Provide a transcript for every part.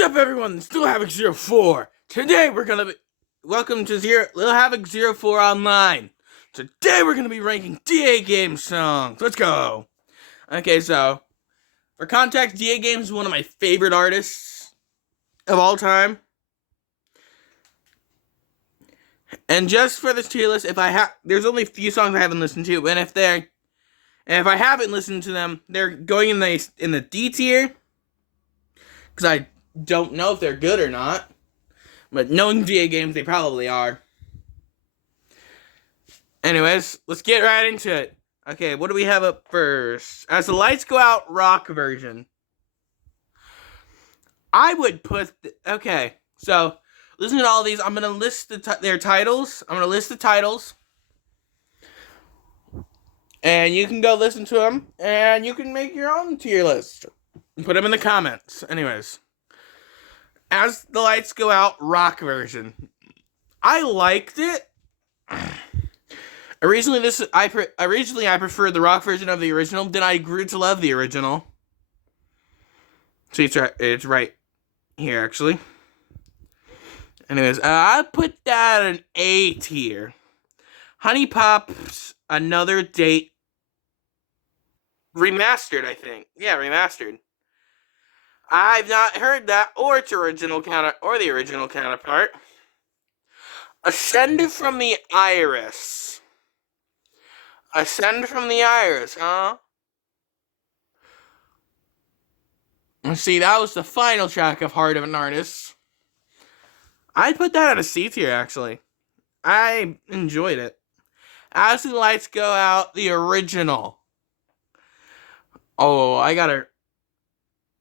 What's up, everyone? It's Little Havoc 04. Today we're gonna be welcome to Little Havoc 04 Online. Today we're gonna be ranking DAGames songs. Let's go. Okay, so for context, DAGames is one of my favorite artists of all time. And just for this tier list, there's only a few songs I haven't listened to, and if I haven't listened to them, they're going in the D tier because I don't know if they're good or not, but knowing DAGames, they probably are. Anyways, let's get right into it. Okay, what do we have up first? As the Lights Go Out rock version. I would put... okay, so listen to all these. I'm going to list their titles. I'm going to list the titles. And you can go listen to them. And you can make your own tier list. Put them in the comments. Anyways. As the Lights Go Out rock version. I liked it. Originally, I preferred the rock version of the original. Then I grew to love the original. See, it's right here, actually. Anyways, I put that an A tier. Honey Pop's Another Date remastered, I think. Yeah, remastered. I've not heard that or the original counterpart. Ascend from the Iris. Ascend from the Iris, huh? Let's see, that was the final track of Heart of an Artist. I'd put that at a C tier, actually. I enjoyed it. As the Lights Go Out, the original. Oh,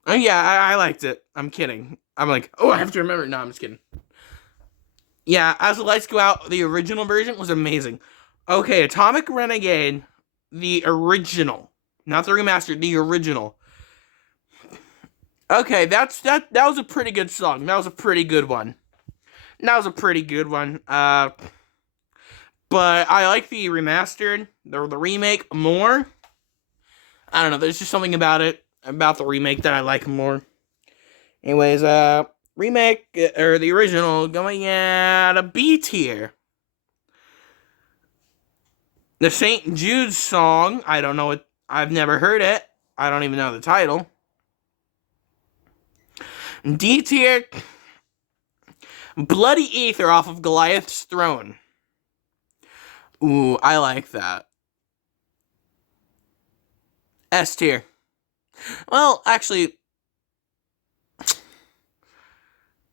oh yeah, I liked it. I'm kidding. I'm like, oh, I have to remember. No, I'm just kidding. Yeah, As the Lights Go Out, the original version was amazing. Okay, Atomic Renegade, the original. Not the remastered, the original. Okay, that was a pretty good song. That was a pretty good one. But I like the remastered, the remake more. I don't know, there's just something about the remake that I like more. Anyways, remake, or the original, going at a B tier. The St. Jude song, I don't know it, I've never heard it. I don't even know the title. D tier, Bloody Ether off of Goliath's Throne. Ooh, I like that. S tier. Well, actually,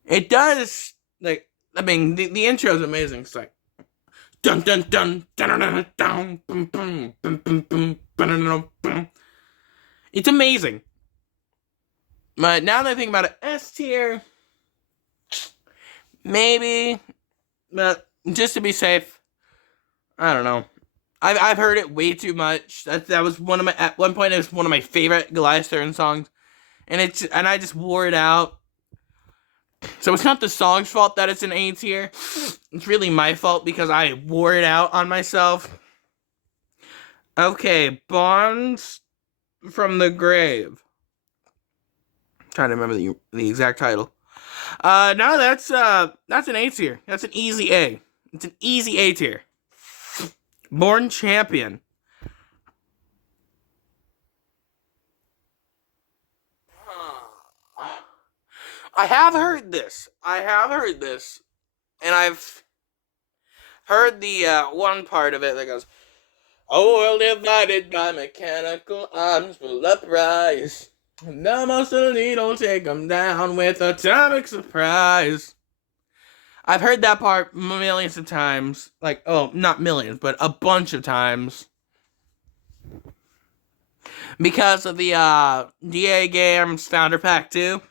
it does, like, I mean, the intro is amazing. It's like, dun dun dun dun dun dun boom boom boom boom boom boom boom. It's amazing. But now that I think about it, S tier, maybe, but just to be safe, I don't know. I've heard it way too much. That was at one point it was one of my favorite Goliath Throne songs, and I just wore it out. So it's not the song's fault that it's an A tier. It's really my fault because I wore it out on myself. Okay, Bonds from the Grave. I'm trying to remember the exact title. No, that's an A tier. That's an easy A. It's an easy A tier. Born Champion. I have heard this. And I've heard the one part of it that goes, "A world divided by mechanical arms will uprise. And the most elite will take them down with atomic surprise." I've heard that part millions of times. Like, oh, not millions, but a bunch of times. Because of the DAGames Founder Pack 2.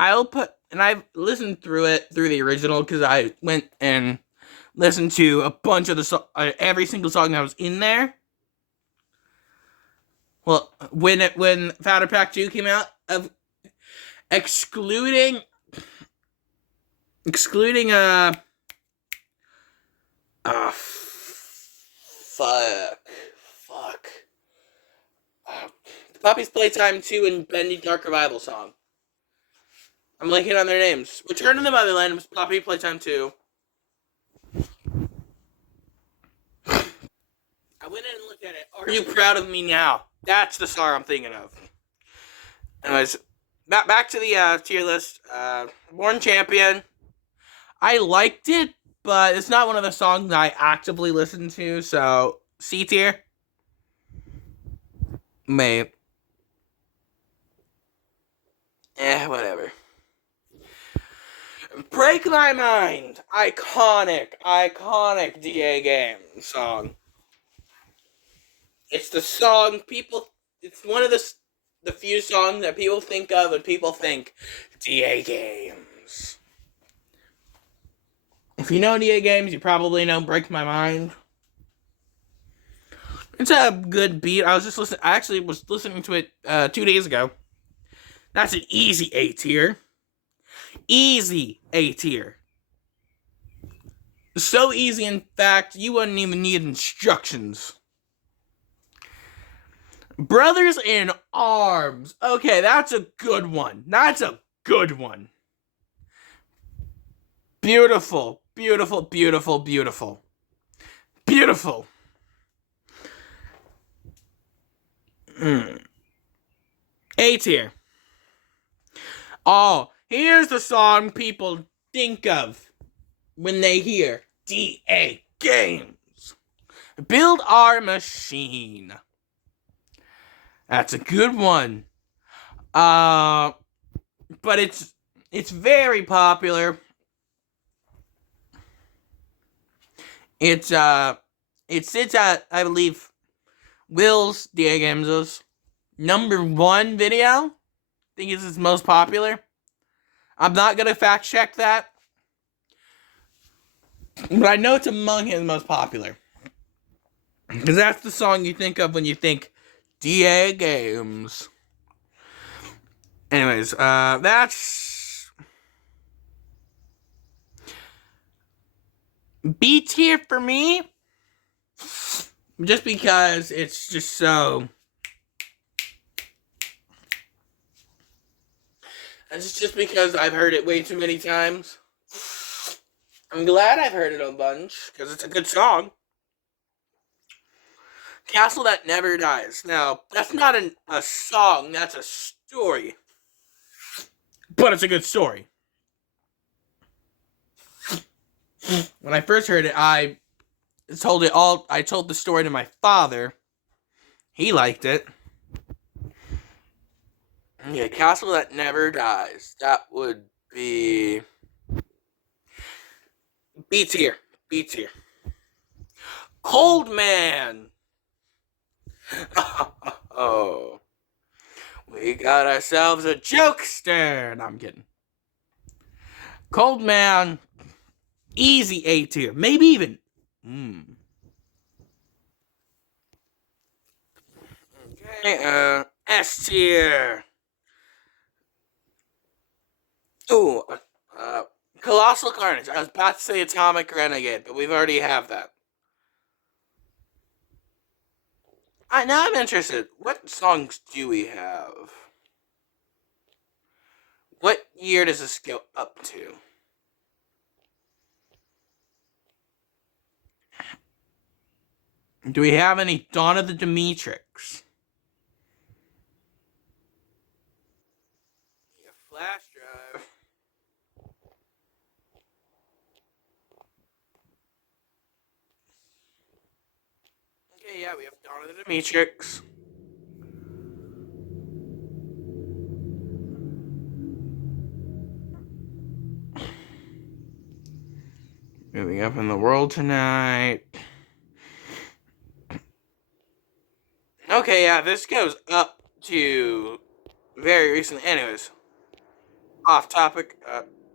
I've listened through the original, because I went and listened to a bunch of every single song that was in there. Well, when Founder Pack 2 came out, excluding Poppy's Playtime 2 and Bendy Dark Revival song. I'm blanking on their names. Return to the Motherland was Poppy Playtime 2. I went in and looked at it. Are you proud of me now? That's the song I'm thinking of. Anyways, back to the tier list. Born Champion. I liked it, but it's not one of the songs I actively listen to, so C tier. Mate. Whatever. Break My Mind. Iconic DAGames song. It's the song people. It's one of the few songs that people think of when people think DAGames. If you know DAGames, you probably know Break My Mind. It's a good beat. I actually was listening to it 2 days ago. That's an easy A tier. Easy A tier. So easy, in fact, you wouldn't even need instructions. Brothers in Arms. Okay, that's a good one. Beautiful. A tier. Oh, here's the song people think of when they hear DAGames. Build Our Machine. That's a good one. But it's very popular. It sits at, I believe, Will's DAGames' #1 video. I think it's his most popular. I'm not gonna fact check that, but I know it's among his most popular. Because that's the song you think of when you think DAGames. Anyways, that's B tier for me. Just because it's just so. It's just because I've heard it way too many times. I'm glad I've heard it a bunch, because it's a good song. Castle That Never Dies. Now, that's not a song, that's a story. But it's a good story. When I first heard it, I told the story to my father. He liked it. Yeah, Castle That Never Dies. That would be B tier. Cold Man. Oh. We got ourselves a jokester. No, I'm kidding. Cold Man. Easy A tier. Maybe even. Okay, S tier. Ooh, Colossal Carnage. I was about to say Atomic Renegade, but we've already have that. Now I'm interested. What songs do we have? What year does this go up to? Do we have any Dawn of the Demetrix? Flash drive. Okay, yeah, we have Dawn of the Demetrix. Moving up in the world tonight. Okay, yeah, this goes up to very recently. Anyways, off topic.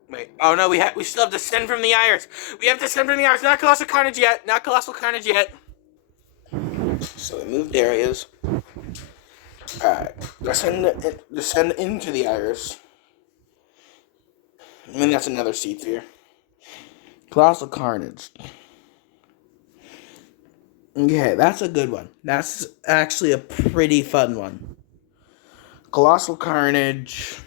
Wait. Oh no, we still have Descend from the Iris. We have Descend from the Iris. Not Colossal Carnage yet. So we moved areas. Alright. Descend into the Iris. I mean, that's another C tier. Colossal Carnage. Okay, that's a good one. That's actually a pretty fun one. Colossal Carnage.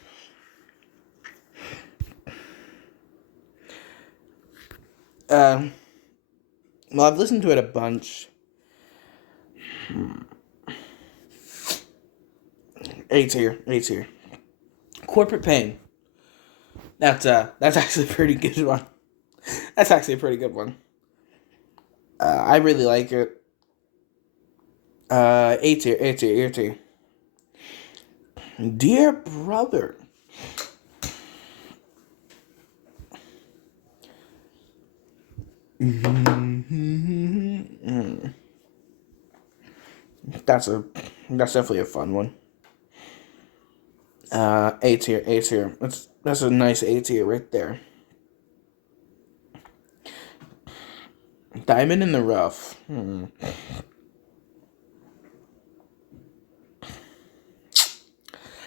Um, well, I've listened to it a bunch. A tier, A tier. Corporate Pain. That's actually a pretty good one. That's actually a pretty good one. I really like it. A tier, A tier, A tier. Dear brother. That's a that's definitely a fun one. A tier, A tier. That's a nice A tier right there. Diamond in the Rough.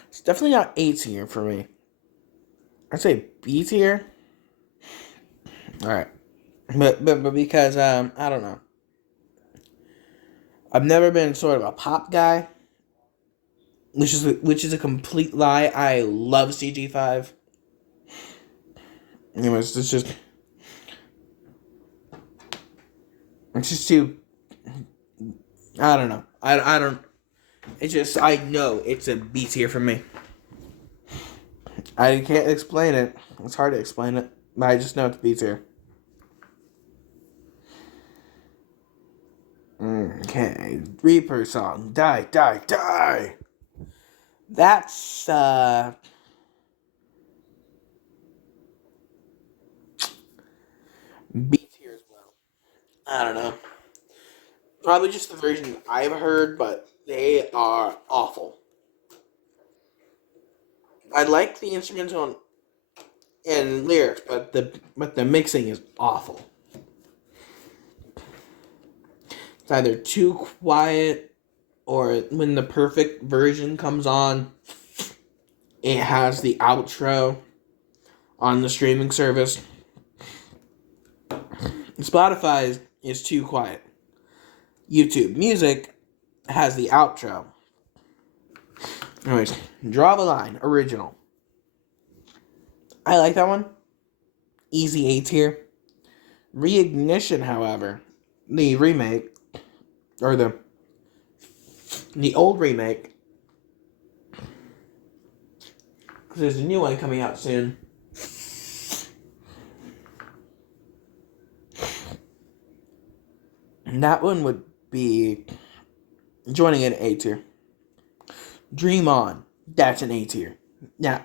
It's definitely not A tier for me. I'd say B tier. All right, but because I don't know. I've never been sort of a pop guy, which is a complete lie. I love CG5. Anyways, it's just too. I don't know. I don't. It's just I know it's a B tier for me. I can't explain it. It's hard to explain it, but I just know it's B tier. Okay, Reaper song, die, die, die. That's B tier as well. I don't know. Probably just the version I've heard, but they are awful. I like the instrumental and lyrics, but the mixing is awful. It's either too quiet or when the perfect version comes on, it has the outro on the streaming service. Spotify is too quiet. YouTube Music has the outro. Anyways, Draw the Line, original. I like that one. Easy A tier. Reignition, however, the remake, or the old remake, because there's a new one coming out soon. And that one would be joining an A tier. Dream On, that's an A tier. Yeah,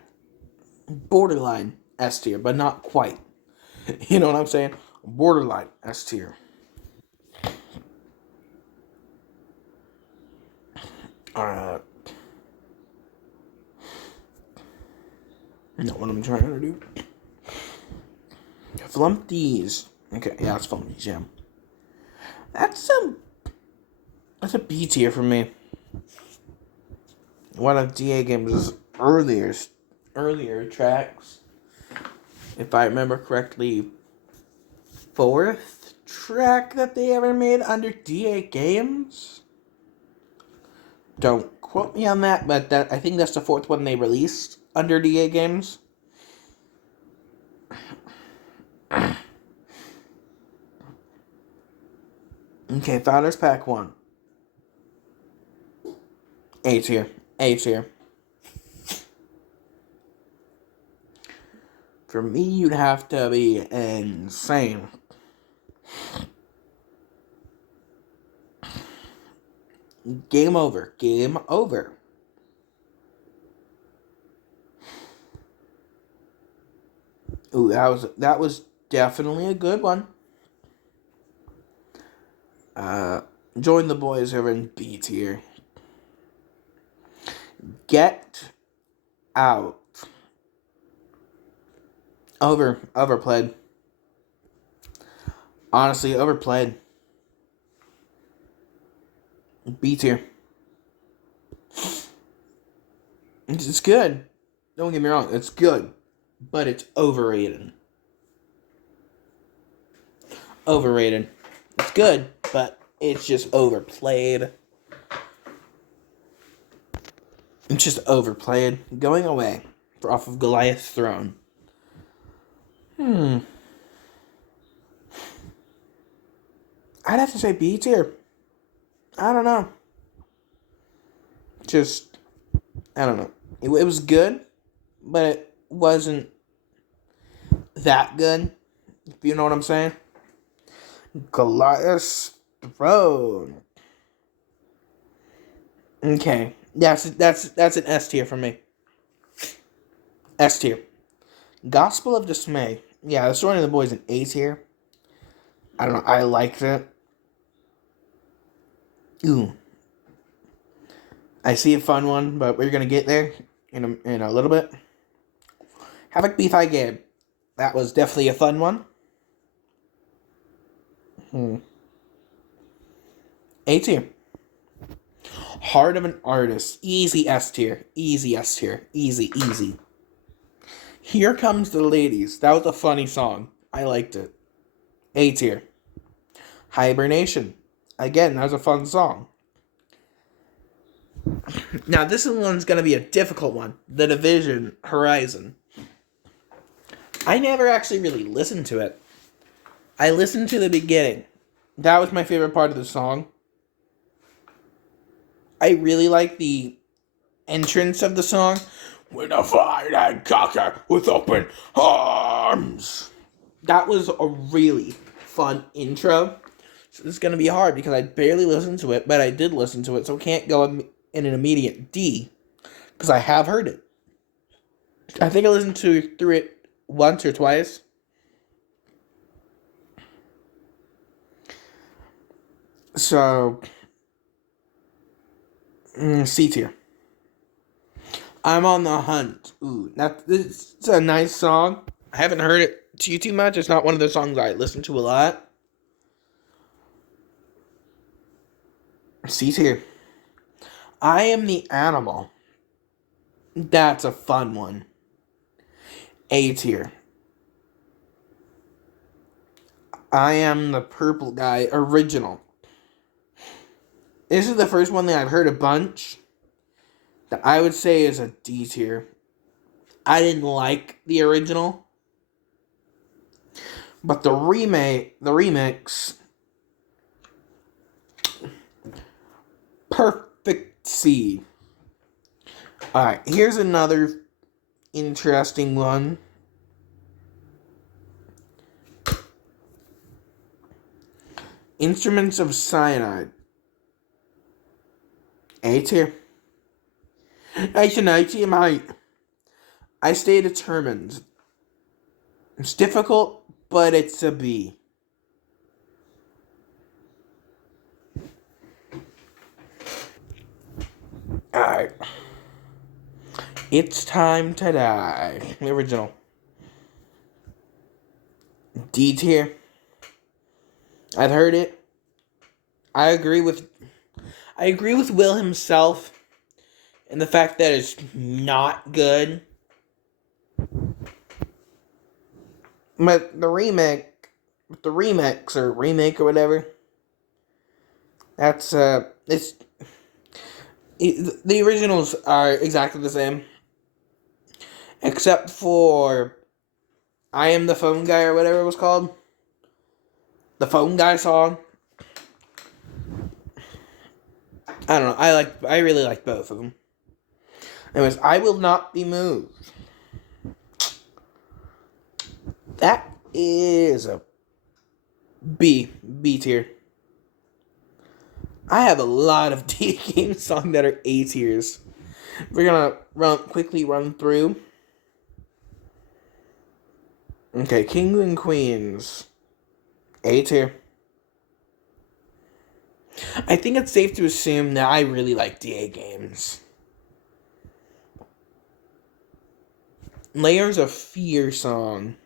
borderline S tier, but not quite. You know what I'm saying? Borderline S tier. Uh, not what I'm trying to do. Flumpties. Okay, yeah, it's Flumpties, yeah. That's a that's a B tier for me. One of DAGames' earlier tracks, if I remember correctly, fourth track that they ever made under DAGames. Don't quote me on that, but I think that's the fourth one they released under DAGames. Okay, Founders Pack 1. A tier. A tier. For me, you'd have to be insane. Game over. Game over. Ooh, that was definitely a good one. Join the boys over in B tier. Get Out. Overplayed. Honestly, overplayed. B tier. It's good. Don't get me wrong, it's good. But it's overrated. Overrated. It's good, but it's just overplayed. It's just overplayed. Going away off of Goliath's throne. I'd have to say B tier. I don't know. Just, I don't know. It was good, but it wasn't that good. If you know what I'm saying. Goliath Throne. Okay. That's an S tier for me. S tier. Gospel of Dismay. Yeah, the story of the boys an A tier. I don't know. I liked it. Ooh. I see a fun one, but we're gonna get there in a little bit. Havoc Beefy Game. That was definitely a fun one. A tier. Heart of an Artist. Easy S tier. Easy S tier. Easy, easy. Here Comes the Ladies. That was a funny song. I liked it. A tier. Hibernation. Again, that was a fun song. Now, this one's going to be a difficult one. The Division Horizon. I never actually really listened to it. I listened to the beginning. That was my favorite part of the song. I really like the entrance of the song. With a fight and conquer with open arms. That was a really fun intro. So this is going to be hard because I barely listened to it, but I did listen to it, so it can't go in an immediate D because I have heard it. I think I listened through it once or twice. So, C tier. I'm on the Hunt. Ooh, it's a nice song. I haven't heard it too much. It's not one of the songs I listen to a lot. C tier. I Am the Animal. That's a fun one. A tier. I Am the Purple Guy original. This is the first one that I've heard a bunch that I would say is a D tier. I didn't like the original, but the remix, perfect C. Alright, here's another interesting one. Instruments of Cyanide. A tier. It's an A tier, mate. I stay determined. It's difficult, but it's a B. Alright. It's Time to Die. The original. D tier. I've heard it. I agree with Will himself and the fact that it's not good. But the remix or remake or whatever, that's the originals are exactly the same, except for I Am the Phone Guy or whatever it was called, the Phone Guy song. I don't know. I really like both of them. Anyways, I Will Not Be Moved. That is a B tier. I have a lot of DAGames songs that are A tiers. We're gonna quickly run through. Okay, King and Queens. A tier. I think it's safe to assume that I really like DAGames. Layers of Fear song.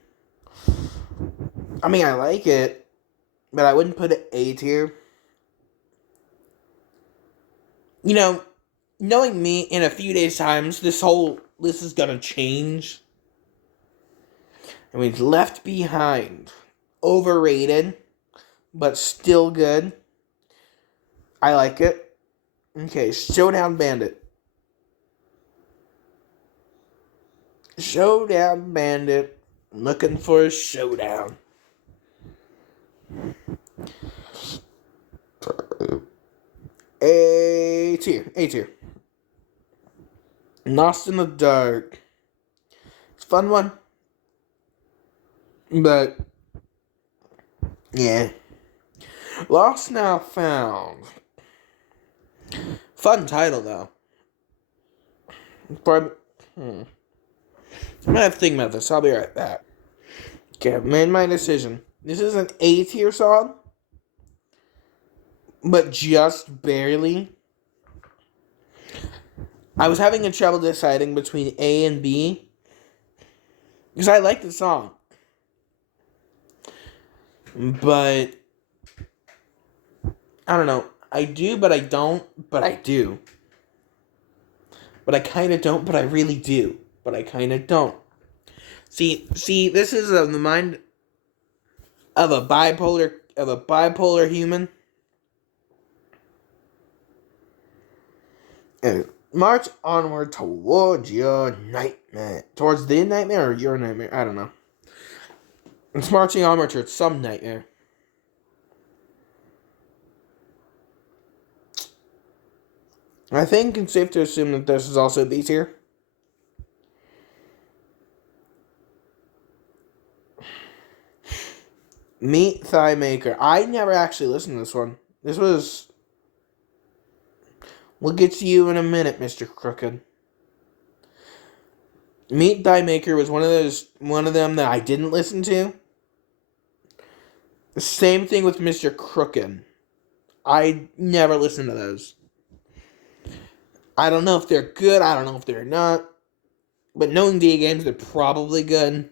I mean, I like it, but I wouldn't put it A tier. You know, knowing me, in a few days' times, this whole list is gonna change. I mean, Left Behind. Overrated, but still good. I like it. Okay, Showdown Bandit. Showdown Bandit. Looking for a showdown. A tier. A tier. Lost in the Dark. It's a fun one. But, yeah. Lost Now Found. Fun title, though. But, I'm gonna have to think about this. I'll be right back. Okay, I've made my decision. This is an A tier song, but just barely. I was having a trouble deciding between A and B because I like the song, but I don't know. I do, but I don't, but I do. But I kind of don't, but I really do. But I kind of don't. See, this is the mind of a bipolar human. And march onward towards your nightmare. Towards the nightmare or your nightmare? I don't know. It's marching onward towards some nightmare. I think it's safe to assume that this is also B tier. Meat Thigh Maker. I never actually listened to this one. This was... We'll get to you in a minute, Mr. Crooked. Meat Thigh Maker was one of them that I didn't listen to. The same thing with Mr. Crooked. I never listened to those. I don't know if they're good. I don't know if they're not. But knowing DAGames, they're probably good.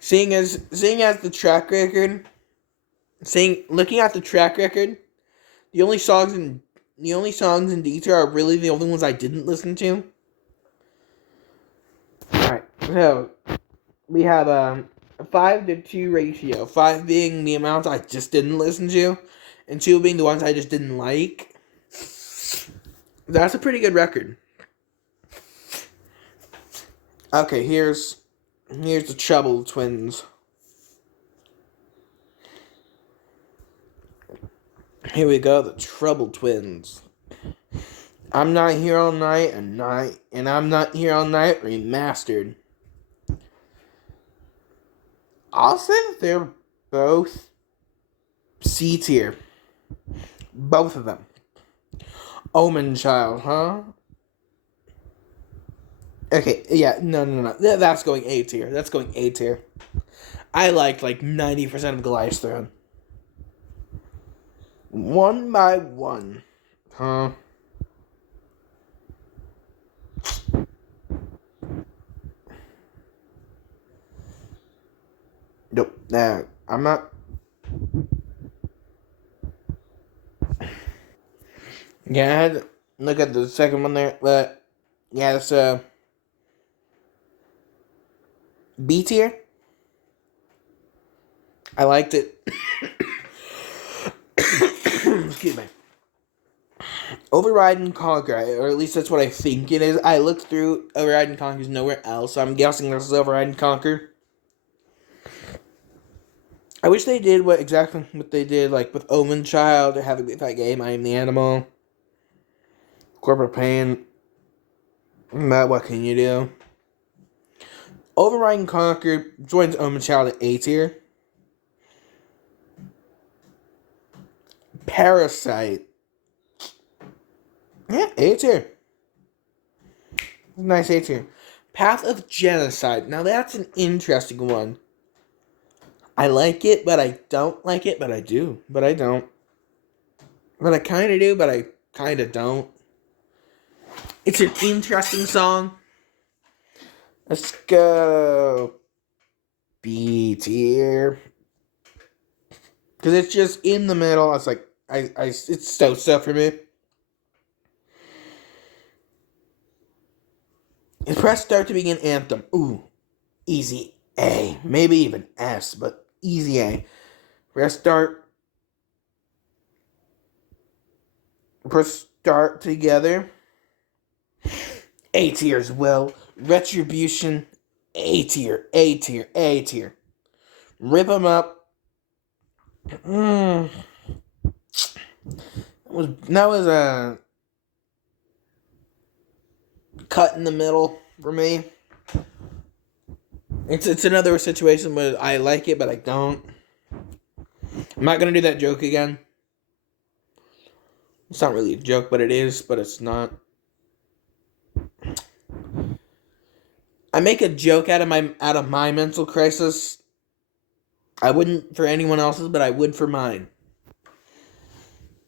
Seeing as the track record, looking at the track record, the only songs in D tier are really the only ones I didn't listen to. Alright, so we have a 5-to-2 ratio. 5 being the amounts I just didn't listen to, and 2 being the ones I just didn't like. That's a pretty good record. Okay, here's the Trouble Twins. Here we go, the Trouble Twins. I'm Not Here All Night and I'm Not Here All Night remastered. I'll say that they're both C tier. Both of them. Omen Child, huh? Okay, yeah, no. That's going A tier. That's going A tier. I liked like 90% of Goliath's Throne. One by one. Huh? Nope. Nah, I'm not. Yeah, I had to look at the second one there, but yeah, it's B tier. I liked it. Excuse me. Override and Conquer, or at least that's what I think it is. I looked through Override and Conquer's nowhere else, so I'm guessing this is Override and Conquer. I wish they did exactly what they did, like with Omen Child, or having that game, I Am the Animal, Corporate Pain. But what can you do? Override and Conquer joins Omen Child at A tier. Parasite. Yeah, A tier. Nice A tier. Path of Genocide. Now that's an interesting one. I like it, but I don't like it, but I do. But I don't. But I kind of do, but I kind of don't. It's an interesting song. Let's go B tier. Because it's just in the middle. It's like, it's so stuff for me. And press start to begin Anthem. Ooh, easy A. Maybe even S, but easy A. Press start. Press start together. A tier as well. Retribution. A tier. A tier. A tier. Rip 'em up. That was a cut in the middle for me. It's another situation where I like it, but I don't. I'm not gonna do that joke again. It's not really a joke, but it is. But it's not. I make a joke out of my mental crisis. I wouldn't for anyone else's, but I would for mine.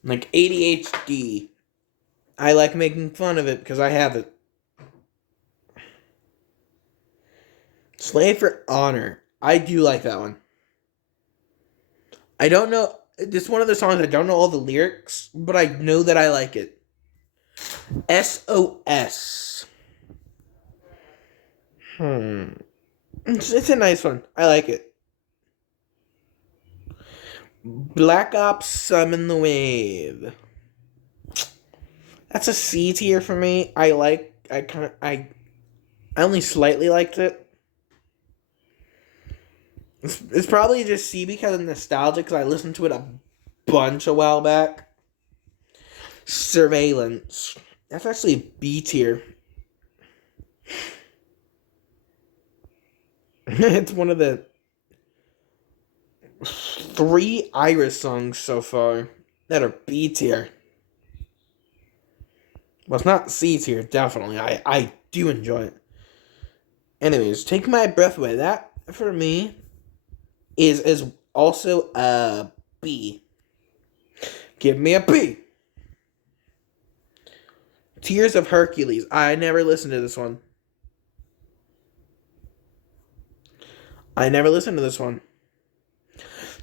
Like ADHD. I like making fun of it because I have it. Slave for Honor. I do like that one. I don't know. It's one of the songs I don't know all the lyrics, but I know that I like it. SOS. It's a nice one. I like it. Black Ops Summon the Wave. That's a C tier for me. I only slightly liked it. It's probably just C because of nostalgia, because I listened to it a bunch a while back. Surveillance. That's actually B tier. It's one of the 3 Iris songs so far that are B tier. Well, it's not C tier, definitely. I do enjoy it. Anyways, Take My Breath Away. That, for me, is also a B. Give me a B. Tears of Hercules. I never listened to this one.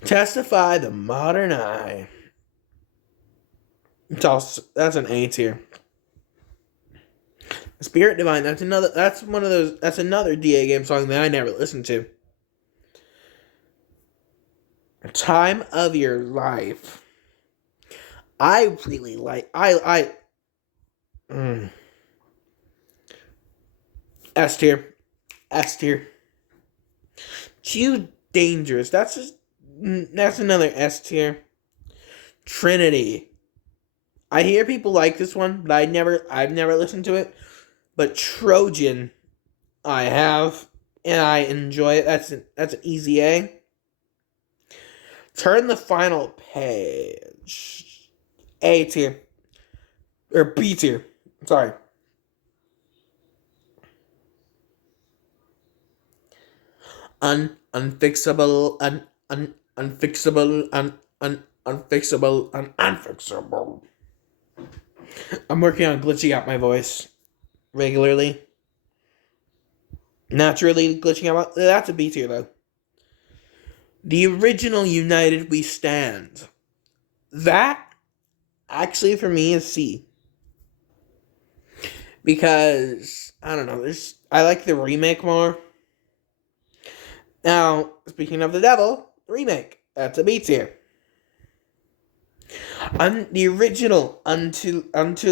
Testify the Modern Eye. That's an A tier. Spirit Divine. That's another DAGames song that I never listened to. Time of Your Life. I really like. S tier. Too Dangerous. That's another S tier. Trinity. I hear people like this one, but I've never listened to it. But Trojan, I have, and I enjoy it. That's an easy A. Turn the Final Page. A tier. Or B tier. Sorry. Unfixable. Unfixable. Unfixable. I'm working on glitching out my voice regularly. Naturally glitching out. That's a B tier, though. The Original United We Stand. That, actually, for me, is C. Because, I don't know, I like the remake more. Now, speaking of the devil, remake. That's a B tier. The original Until Dawn.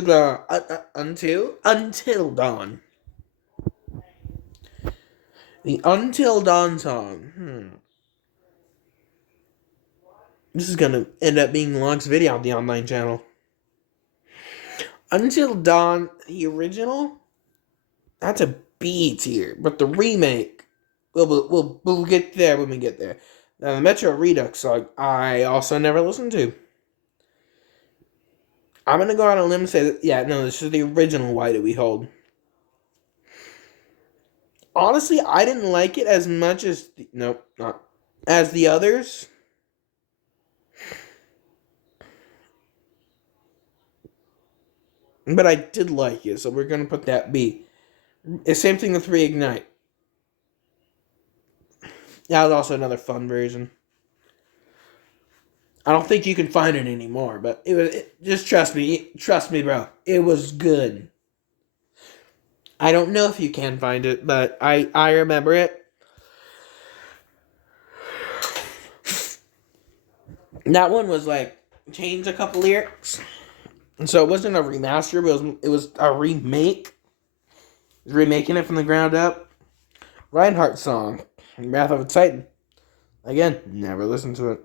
The Until Dawn song. This is gonna end up being the longest video on the online channel. Until Dawn, the original, that's a B tier, but the remake, we'll get there when we get there. Now, the Metro Redux song, I also never listened to. I'm gonna go out on a limb and say that, this is the original Why Do We Hold. Honestly, I didn't like it as much as not as the others. But I did like it, so we're gonna put that B. The same thing with Reignite. That was also another fun version. I don't think you can find it anymore, but just trust me, bro. It was good. I don't know if you can find it, but I remember it. That one was like changed a couple lyrics, and so it wasn't a remaster, but it was a remake. Remaking it from the ground up. Reinhardt song, Wrath of a Titan. Again, never listened to it.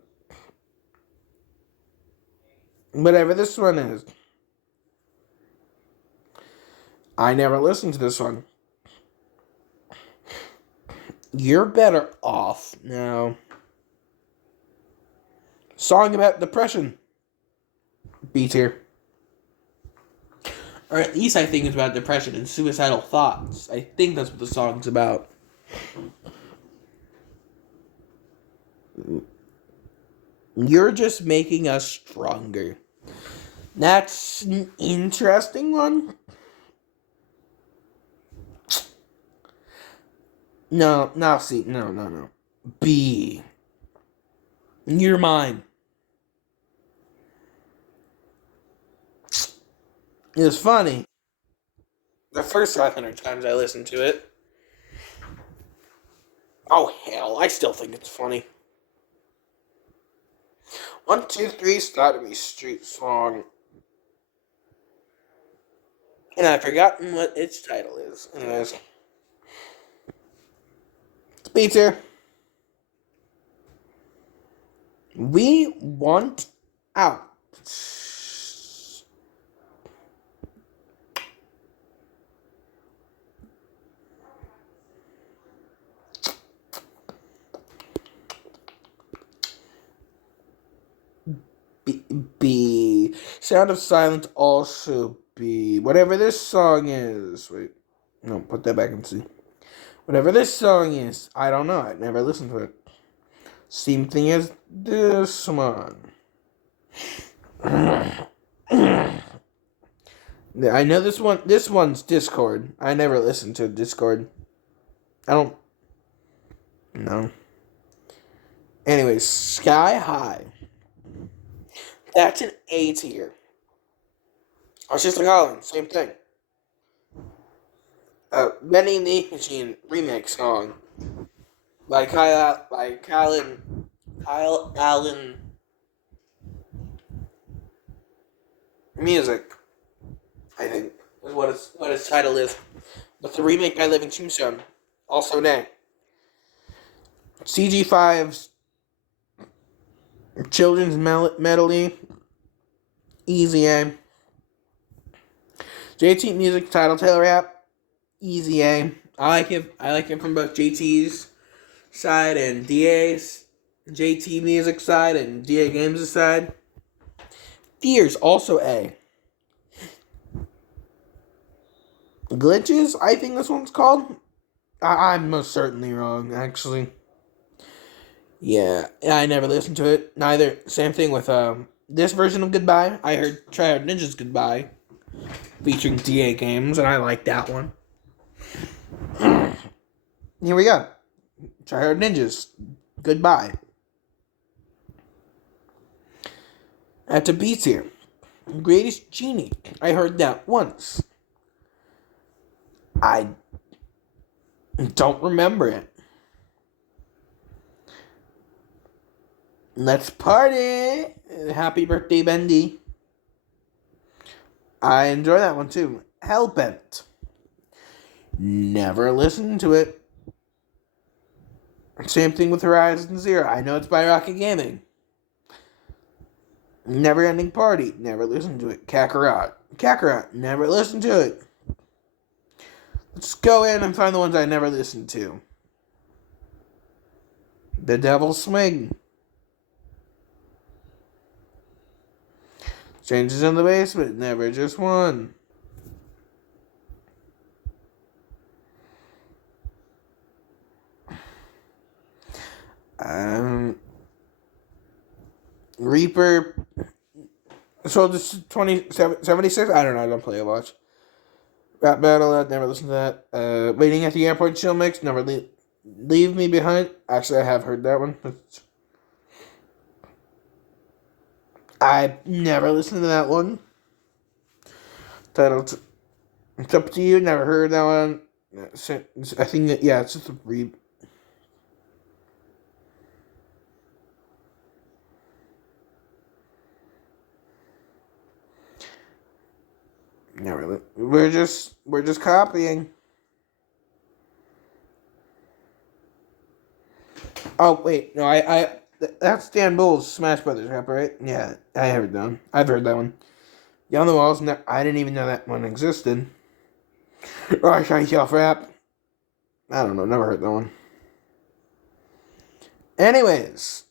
Whatever this one is. I never listened to this one. You're better off now. Song about depression. B tier. Or at least I think it's about depression and suicidal thoughts. I think that's what the song's about. You're just making us stronger. That's an interesting one. No. B. You're mine. It's funny. The first 500 times I listened to it. Oh, hell. I still think it's funny. 1, 2, 3 started me street song. And I've forgotten what its title is. Anyways. It's B tier. We want out. B. Sound of Silence also B. Whatever this song is. Wait. No, put that back and see. Whatever this song is, I don't know. I never listened to it. Same thing as this one. I know this one. This one's Discord. I never listened to Discord. I don't. No. Anyways, Sky High. That's an A tier. Our Sister Colin, same thing. Benny the Machine remix song by Kyle Allen Music, I think is what its title is. But the remake by Living Tombstone, also nay. CG5's Children's Medley, easy A. JT Music title tail rap, easy A. I like it from both JT's side and DA's. JT Music side and DAGames side. Fears also A. Glitches, I think this one's called. I'm most certainly wrong, actually. Yeah, I never listened to it. Neither. Same thing with this version of Goodbye. I heard Tryhard Ninja's Goodbye, featuring DAGames, and I like that one. Here we go. Tryhard Ninja's Goodbye. At the beats here. Greatest Genie. I heard that once. I don't remember it. Let's party. Happy birthday, Bendy. I enjoy that one too. Hellbent. Never listened to it. Same thing with Horizon Zero. I know it's by Rocket Gaming. Never Ending Party. Never listened to it. Kakarot. Never listened to it. Let's go in and find the ones I never listened to. The Devil's Swing. Strangers in the Basement. Never just one. Reaper. So this is 2076. I don't know. I don't play a watch. Rap Battle. I never listened to that. Waiting at the Airport Chill Mix. Never leave me behind. Actually, I have heard that one. I never listened to that one. Titled It's Up to You. Never heard that one. I think it's just a Not really. We're just copying. Oh wait, no, I That's Dan Bull's Smash Brothers rap, right? Yeah, I heard that one. I've heard that one. On the Walls, I didn't even know that one existed. Or Shiny Shelf rap. I don't know, never heard that one. Anyways,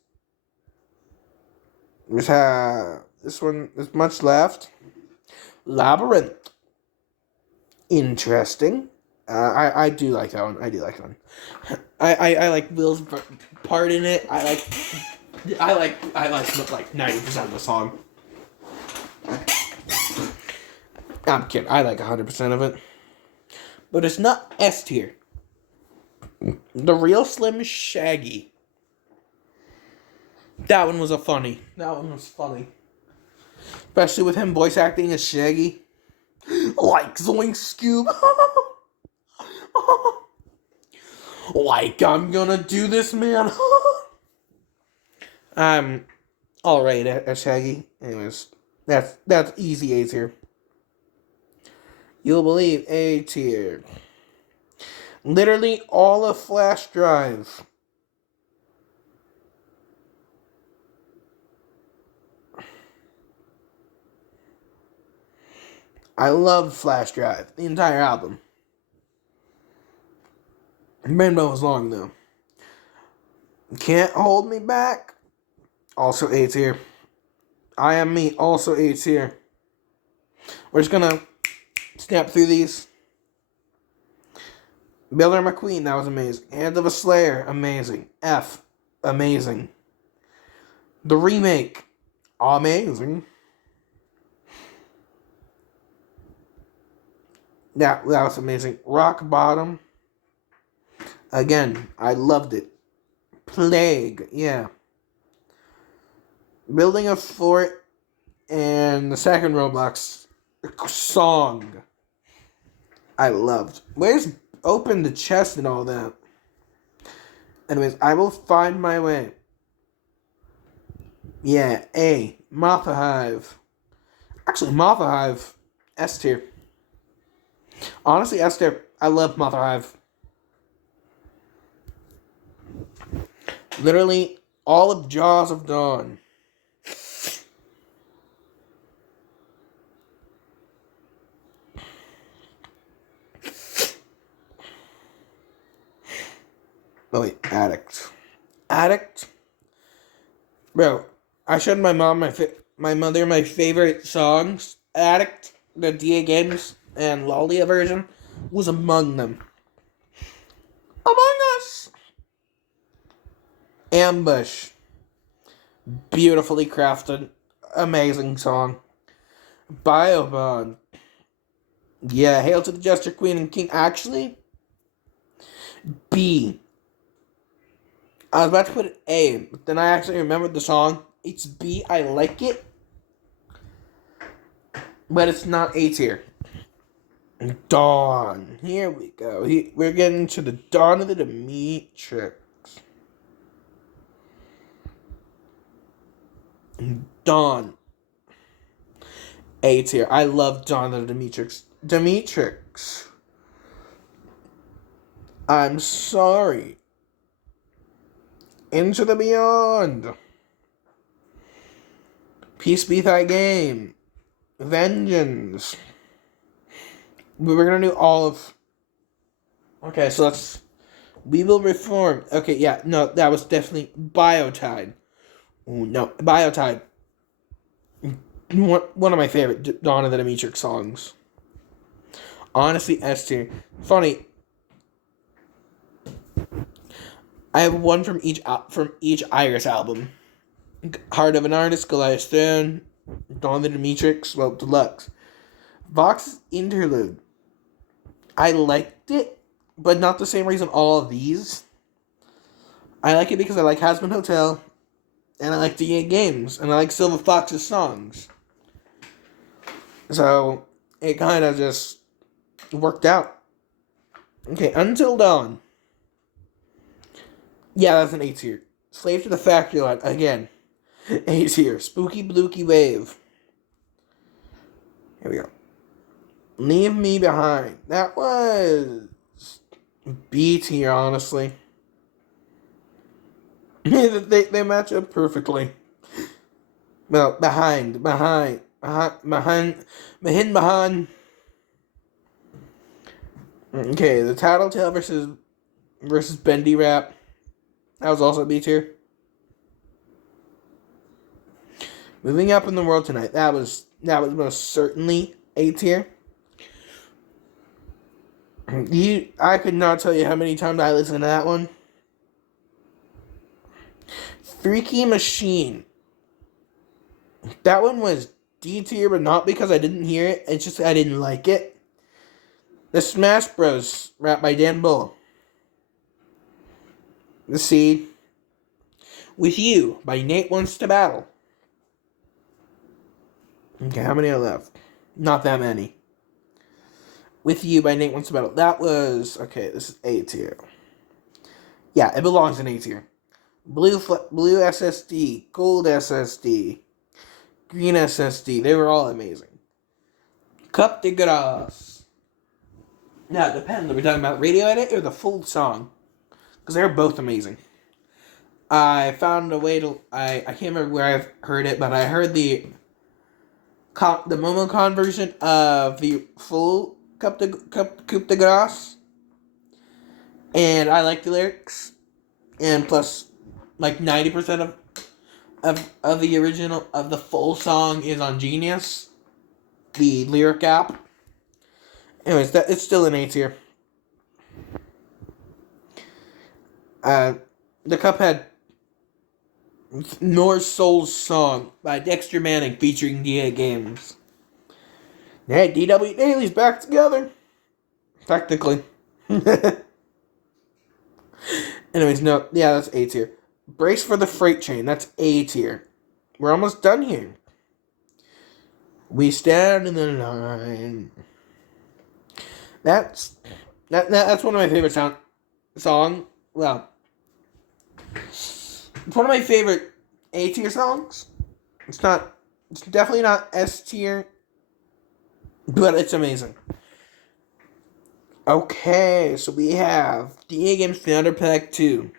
this one, there's much left. Labyrinth. Interesting. I do like that one. I do like that one. I like Will's part in it. I like 90% of the song. I'm kidding. I like 100% of it. But it's not S tier. The Real Slim Shaggy. That one was funny. Especially with him voice acting as Shaggy. Like Zoink Scoob. Like I'm gonna do this, man. I'm alright at Shaggy. Anyways, that's easy A tier. You'll believe A tier. Literally all of Flash Drive. I love Flash Drive, the entire album. Rainbow was long though. Can't Hold Me Back. Also A tier. I Am Me. Also A tier. We're just gonna snap through these. Miller McQueen, that was amazing. Hand of a Slayer, amazing. F, amazing. The Remake, amazing. That was amazing. Rock Bottom, again, I loved it. Plague, yeah. Building a Fort, and the second Roblox song, I loved. Where's Open the Chest and all that? Anyways, I Will Find My Way. Yeah, A. Martha Hive. Actually, Martha Hive, S tier. Honestly, S tier. I love Martha Hive. Literally, all of Jaws of Dawn. Oh wait, Addict. Addict? Bro, I showed my mom my mother my favorite songs. Addict, the DAGames and Lolia version, was among them. Among Us! Ambush. Beautifully crafted. Amazing song. Biobond. Yeah, Hail to the Jester Queen and King. Actually, B. I was about to put A, but then I actually remembered the song. It's B. I like it, but it's not A tier. Dawn. Here we go. We're getting to the Dawn of the Demetrix. Dawn. A tier. I love Dawn of the Demetrix. Demetrix. I'm sorry. Into the Beyond. Peace Be Thy Game. Vengeance. We're gonna do all of... Okay, so let's... We Will Reform. Okay, yeah, no, that was definitely Biotide. Ooh, no, Biotide. One of my favorite Dawn of the Demetrix songs. Honestly, S tier. Funny. I have one from each Iris album. Heart of an Artist, Goliath Stone, Dawn of the Demetrix, well, Deluxe. Vox Interlude. I liked it, but not the same reason all of these. I like it because I like Hasbin Hotel, and I like DAGames, and I like Silver Fox's songs. So, it kind of just worked out. Okay, Until Dawn. Yeah, that's an A tier. Slave to the Factory Line, again. A tier. Spooky Blooky Wave. Here we go. Leave Me Behind. That was B tier, honestly. They match up perfectly. Well, behind. Okay, the Tattletale versus Bendy Rap. That was also B tier. Moving up in the world tonight. That was most certainly A tier. I could not tell you how many times I listened to that one. Freaky Machine. That one was D tier, but not because I didn't hear it. It's just I didn't like it. The Smash Bros. Rap by Dan Bull. The C. With You by Nate Wants to Battle. Okay, how many are left? Not that many. With You by Nate Wants to Battle. That was... Okay, this is A tier. Yeah, it belongs in A tier. Blue SSD, Gold SSD, Green SSD. They were all amazing. Cup de Gras. Now, it depends. Are we talking about radio edit or the full song? Because they're both amazing. I found a way to... I can't remember where I've heard it, but I heard the Momocon version of the full Coupe de Grace. And I like the lyrics. And plus, like 90% of the original, of the full song is on Genius, the lyric app. Anyways, it's still an A tier. The Cuphead North Soul's Song by Dexter Manning featuring DAGames. Hey, DW Daly's back together. Technically. Anyways, no, yeah, that's A tier. Brace for the Freight Train, that's A tier. We're almost done here. We stand in the line. That's one of my favorite song. Well, it's one of my favorite A tier songs. It's definitely not S tier, but it's amazing. Okay, so we have DAGames Founder Pack 2.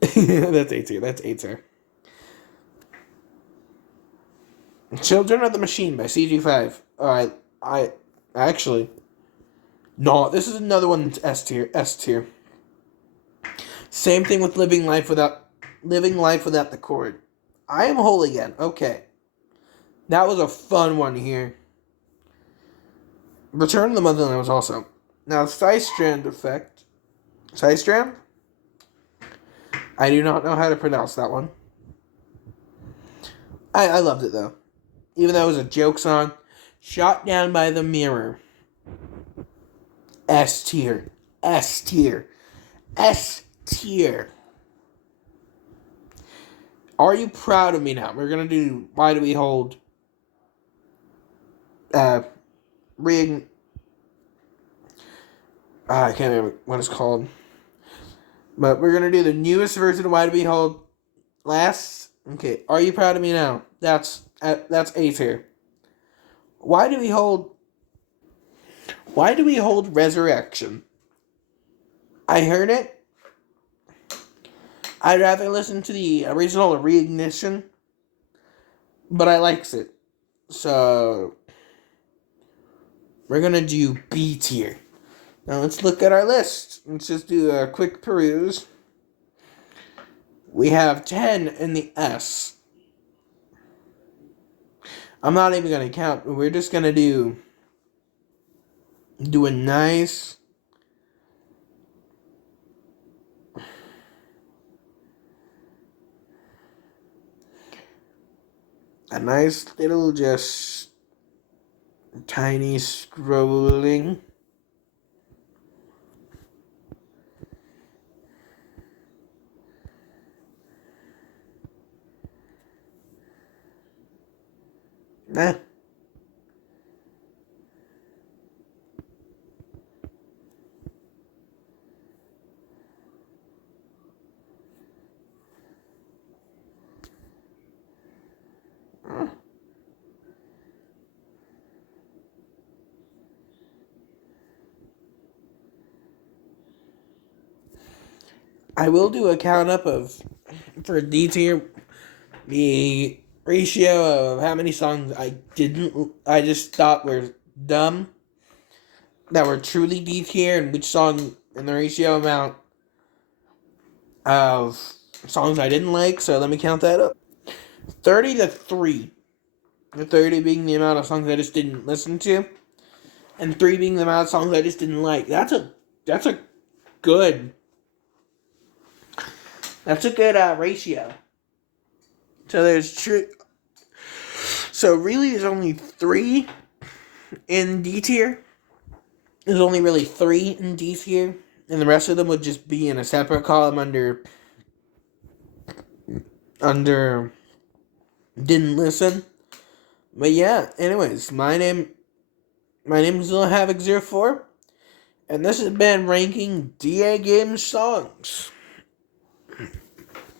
That's A tier. That's A tier. Children of the Machine by CG5. Alright, I actually... No, this is another one that's S tier. S tier. Same thing with Living Life Without the Chord. I Am Whole Again. Okay. That was a fun one here. Return to the Motherland was also. Now, Psystrand Effect. Psystrand? I do not know how to pronounce that one. I loved it, though. Even though it was a joke song. Shot Down by the Mirror. S tier. S tier. S tier. Are You Proud of Me Now? We're going to do Why Do We Hold... I can't remember what it's called. But we're going to do the newest version of Why Do We Hold last. Okay, Are You Proud of Me Now? That's A tier. Why do we hold Resurrection? I heard it. I'd rather listen to the original Reignition, but I likes it. So we're gonna do B tier. Now let's look at our list. Let's just do a quick peruse. We have 10 in the S. I'm not even gonna count. We're just gonna do a nice little just tiny scrolling. Nah. I will do a count up of for D tier the ratio of how many songs I just thought were dumb that were truly D tier, and which song and the ratio amount of songs I didn't like. So let me count that up. 30 to 3. The 30 being the amount of songs I just didn't listen to, and 3 being the amount of songs I just didn't like. That's a good ratio. So there's true. So really, there's only 3 in D tier. There's only really 3 in D tier, and the rest of them would just be in a separate column under didn't listen. But yeah, anyways, my name is Lil Havoc04, and this has been ranking DAGames songs.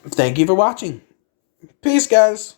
Thank you for watching. Peace, guys.